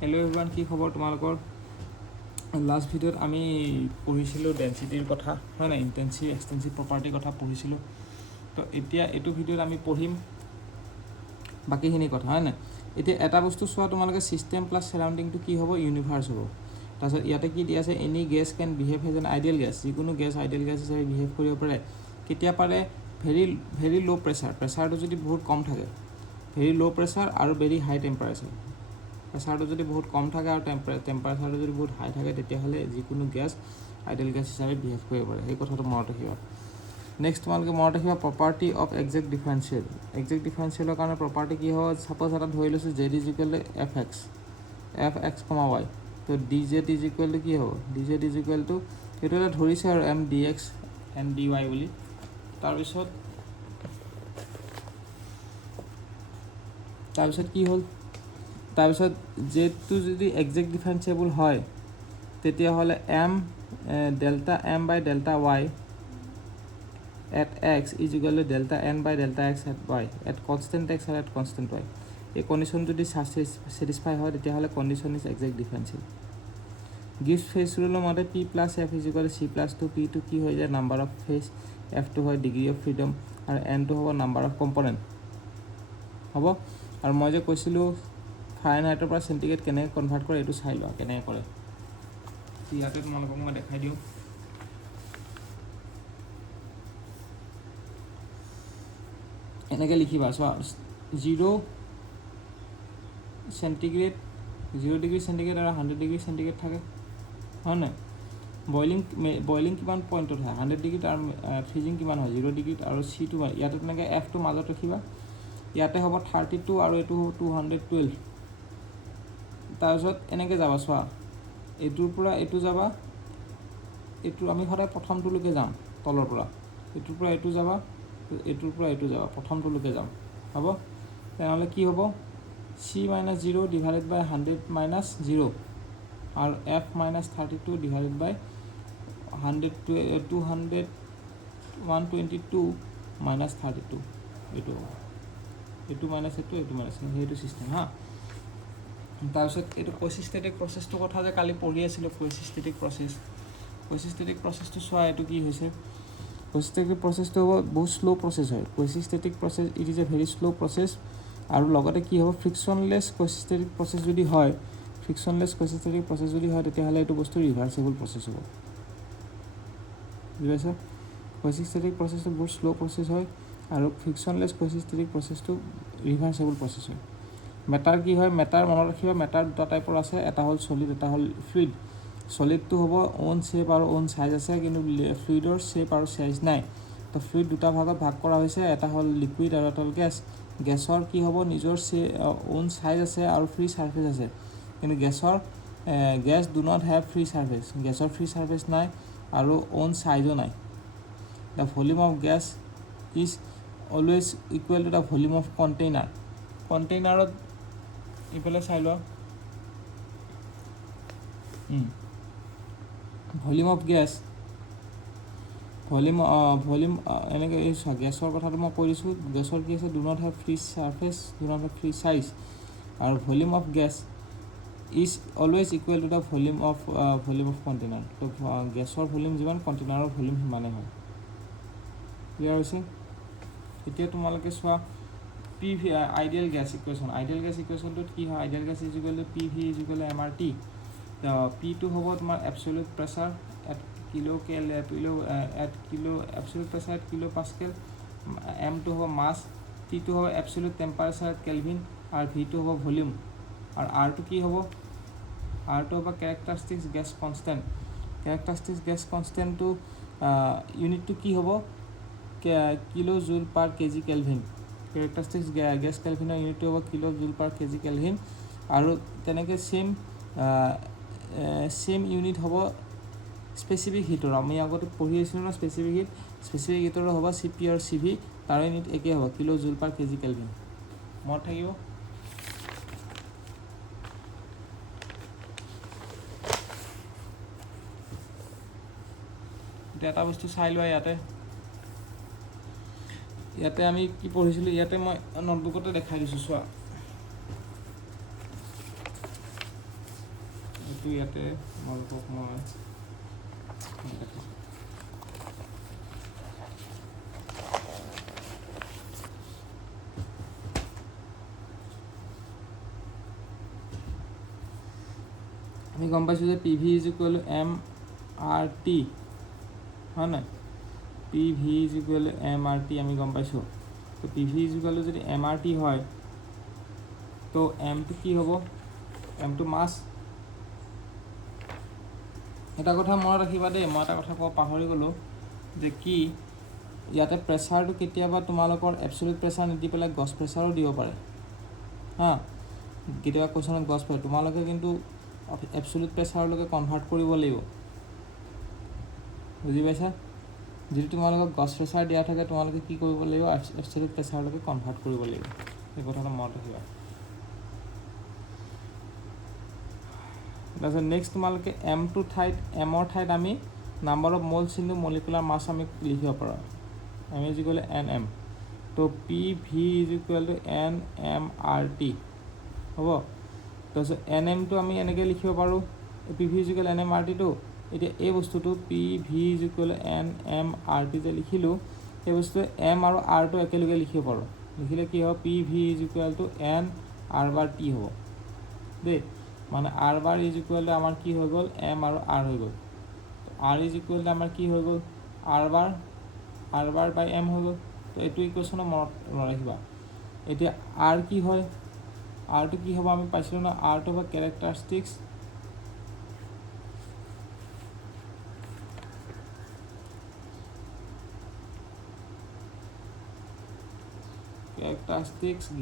Hello' everyone, কি খবৰ তোমালোকৰ? লাষ্ট ভিডিঅ'ত আমি পঢ়িছিলোঁ ডেঞ্চিটিৰ কথা, হয় নাই? ইণ্টেনচিভ এক্সটেনচিভ প্ৰপাৰ্টিৰ কথা পঢ়িছিলোঁ। তো এতিয়া এইটো ভিডিঅ'ত আমি পঢ়িম বাকীখিনি কথা, হয় নাই? এতিয়া এটা বস্তু চোৱা, তোমালোকে ছিষ্টেম প্লাছ চাৰাউণ্ডিংটো কি হ'ব? ইউনিভাৰ্চ হ'ব। তাৰপিছত ইয়াতে কি দিয়া আছে? Any gas can behave as an ideal gas. যিকোনো গেছ আইডিয়েল গেছ হিচাপে বিহেভ কৰিব পাৰে। কেতিয়া পাৰে? ভেৰি ল' প্ৰেছাৰ, প্ৰেছাৰটো যদি বহুত কম থাকে, ভেৰি ল' প্ৰেছাৰ আৰু ভেৰি হাই টেম্পাৰেচাৰ। প্ৰেছাৰটো যদি বহুত কম থাকে আৰু টেম্পাৰেচাৰটো যদি বহুত হাই থাকে, তেতিয়াহ'লে যিকোনো গেছ আইডিয়েল গেছ হিচাপে বিহেভ কৰিব পাৰে। সেই কথাটো মনত ৰাখিবা। নেক্সট তোমালোকে মনত ৰাখিবা property of exact differential. Exact ডিফাৰেঞ্চিয়েলৰ কাৰণে প্ৰপাৰ্টি কি হয়? ছাপ'জ এটা ধৰি লৈছোঁ Z is equal to F X comma Y. তো D Z is equal to কি হ'ব? D Z is equal to এইটো এটা ধৰিছে আৰু M D X N D Y বুলি। তাৰপিছত কি হ'ল? তাৰপিছত জেডটো যদি একজেক্ট ডিফাৰেঞ্চিয়েবল হয়, তেতিয়াহ'লে M delta M by delta Y at X is equal to delta N by delta X at Y at constant X আৰু এট কনষ্টেণ্ট ৱাই। এই কণ্ডিশ্যন যদি ছেটিছফাই হয়, তেতিয়াহ'লে কণ্ডিশ্যন ইজ একজেক্ট ডিফাৰেঞ্চিয়েল। গিভছ phase ৰুলৰ মতে P plus F is equal to C plus two. পিটো কি হৈ যায়? নাম্বাৰ অফ ফেজ, এফটো হয় ডিগ্ৰী অফ ফ্ৰীডম, আৰু এনটো হ'ব নাম্বাৰ অফ কম্পনেণ্ট। হ'ব? আৰু মই যে কৈছিলোঁ ফাৰেনহাইটৰ পৰা চেণ্টিগ্ৰেড কেনেকৈ কনভাৰ্ট কৰে, এইটো চাই লোৱা কেনেকৈ কৰে। ইয়াতে তোমালোকক মই দেখাই দিওঁ। এনেকৈ লিখিবা চোৱা, 0 চেণ্টিগ্ৰেড, 0 ডিগ্ৰী চেণ্টিগ্ৰেড আৰু 100 ডিগ্ৰী চেণ্টিগ্ৰেড থাকে, হয় নাই? বইলিং কিমান পইণ্টত হয়? 100 ডিগ্ৰীত, আৰু ফ্ৰিজিং কিমান হয়? 0 ডিগ্ৰীত। আৰু চিটো ইয়াতে তেনেকৈ এফটো মাজত ৰাখিবা। ইয়াতে হ'ব 32 আৰু এইটো হ'ব 212। তাৰপিছত এনেকৈ যাবা চোৱা, এইটোৰ পৰা এইটো যাবা, এইটো আমি সদায় প্ৰথমটোলৈকে যাম তলৰ পৰা। এইটোৰ পৰা এইটো যাবা, এইটোৰ পৰা এইটো যাবা, প্ৰথমটোলৈকে যাম। হ'ব? তেনেহ'লে কি হ'ব? চি মাইনাছ 0 ডিভাইডেড বাই 100 মাইনাছ 0 আৰু এফ মাইনাছ 32 ডিভাইডেড বাই 122 মাইনাছ 32। এইটো হ'ব, এইটো মাইনাছ এইটো মাইনাছ সেইটো ছিষ্টেম। হা, তাৰপিছত এইটো কোএচিষ্টেটিক প্ৰচেছটোৰ কথা যে কালি পঢ়ি আছিলোঁ, কোএচিষ্টেটিক প্ৰচেছটো চোৱা। এইটো কি হৈছে? কোএচিষ্টেটিক প্ৰচেছটো হ'ব বহুত শ্ল' প্ৰচেছ হয়। Quasistatic process it is a very slow' process. আৰু লগতে কি হ'ব? ফ্ৰিকশ্যনলেছ কোএচিষ্টেটিক প্ৰচেছ যদি হয়, তেতিয়াহ'লে এইটো বস্তু ৰিভাৰ্চিবল প্ৰচেছ হ'ব। বুজি পাইছা? কোএচিষ্টেটিক প্ৰচেছটো বহুত শ্ল' প্ৰচেছ হয়, আৰু ফ্ৰিকশ্যনলেছ কোএচিষ্টেটিক প্ৰচেছটো ৰিভাৰ্চিবল প্ৰচেছ হয়। মেটাৰ কি হয়? মেটাৰ মনত ৰাখিবা, মেটাৰ দুটা টাইপৰ আছে, এটা হ'ল ছলিড, এটা হ'ল ফ্লুইড। ছলিডটো হ'ব অ'ন শ্বেপ আৰু অ'ন চাইজ আছে, কিন্তু ফ্লুইডৰ শ্বেপ আৰু চাইজ নাই। তো ফ্লুইড দুটা ভাগত ভাগ কৰা হৈছে, এটা হ'ল লিকুইড আৰু এটা হ'ল গেছ। গেছৰ কি হ'ব? নিজৰ অ'ন চাইজ আছে আৰু ফ্ৰী চাৰ্ফেচ আছে, কিন্তু gas do not have free surface. গেছৰ ফ্ৰী চাৰ্ফেচ নাই আৰু অ'ন চাইজো নাই। The volume of gas is always equal to the volume of container. কণ্টেইনাৰত এইফালে চাই লোৱা, ভলিউম অফ গেছ, ভলিউম এনেকৈ এই চোৱা, গেছৰ কথাটো মই কৈ দিছোঁ। গেছৰ কি আছে? Do not have free surface, do not have free size, আৰু volume of gas is always equal to the volume of container. তো গেছৰ ভলিউম যিমান, কণ্টেইনাৰৰ ভলিউম সিমানেই হয়। ক্লিয়াৰ হৈছে? এতিয়া তোমালোকে চোৱা, P V ideal gas equation. Ideal gas ইকুৱেশ্যনটোত কি হয়? Ideal gas is equal to P V is equal to M R T. পিটো হ'ব তোমাৰ absolute pressure at absolute pressure at kilo pascal, এমটো হ'ব মাছ, টিটো হ'ব এবছলিউট টেম্পাৰেচাৰ এট কেলভিন, আৰু ভিটো হ'ব ভলিউম, আৰু আৰটো কি হ'ব? আৰটো হ'ব characteristics gas constant. Characteristics gas কনষ্টেণ্টটো ইউনিটটো কি হ'ব? Kilo joule per KG kelvin. Characteristics gas কেলভিনৰ ইউনিটটো হ'ব kilo joule per KG kelvin. আৰু তেনেকৈ ছেম ইউনিট হ'ব স্পেচিফিক হিটৰ। আমি আগতে পঢ়ি আছিলোঁ ন স্পেচিফিক হিটৰো হ'ব চি পি আৰু চি ভি, তাৰ ইউনিট একেই হ'ব kilo joule per KG kelvin. মনত থাকিব? এতিয়া এটা বস্তু চাই লোৱা, ইয়াতে আমি কি পঢ়িছিলোঁ, ইয়াতে মই নোটবুকতে দেখাই দিছোঁ চোৱা। এইটো ইয়াতে তোমালোকক মই আমি গম পাইছোঁ যে P V is equal to M R T হয় নাই, P V is equal to M R T আমি গম পাইছোঁ। তো P V is equal to যদি এম আৰ টি হয় তো এমটো কি হ'ব, এমটো মাছ। এটা কথা মনত ৰাখিবা দেই, মই এটা কথা ক'ব পাহৰি গ'লোঁ যে কি ইয়াতে প্ৰেছাৰটো কেতিয়াবা তোমালোকৰ এবছলিউট প্ৰেছাৰ নিদি পেলাই গছ প্ৰেছাৰো দিব পাৰে হা, কেতিয়াবা কুৱেশ্যনত গছ প্ৰেছাৰ, তোমালোকে কিন্তু এবছলিউট প্ৰেছাৰলৈকে কনভাৰ্ট কৰিব লাগিব, বুজি পাইছা। যদি তোমালোকক গছ প্ৰেছাৰ দিয়া থাকে তোমালোকে কি কৰিব লাগিব, এবছলিউট প্ৰেছাৰলৈকে কনভাৰ্ট কৰিব লাগিব, সেই কথাটো মনত ৰাখিবা। তাৰপিছত নেক্সট তোমালোকে এমটোৰ ঠাইত এমৰ ঠাইত আমি number of moles into molecular mass আমি লিখিব পাৰোঁ, M is equal to N M. তো P V is equal to N M R T হ'ব। তাৰপিছত এন এমটো আমি এনেকৈ লিখিব পাৰোঁ, P V is equal N M R টিটো। এতিয়া এই বস্তুটো P V is equal N M R T যে লিখিলোঁ, সেই বস্তুটো এম আৰু আৰটো একেলগে লিখিব পাৰোঁ। লিখিলে কি হ'ব, P V is equal to N R bar T হ'ব দেই, মানে R bar is equal two আমাৰ কি হৈ গ'ল, এম আৰু আৰ হৈ গ'ল। আৰ ইজ ইকুৱেল টু আমাৰ কি হৈ গ'ল, আৰ বাৰ বাই এম হৈ গ'ল। তো এইটো ইকুৱেশ্যনো মনত ৰাখিবা। এতিয়া আৰ কি হয়, আৰটো কি হ'ব আমি পাইছিলোঁ ন, আৰটো হ'ব কেৰেক্টাৰিষ্টিক্স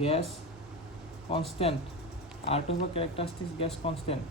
গেছ কনষ্টেণ্ট, আৰটো হ'ব কেৰেক্টাৰিষ্টিক্স গেছ কনষ্টেণ্ট।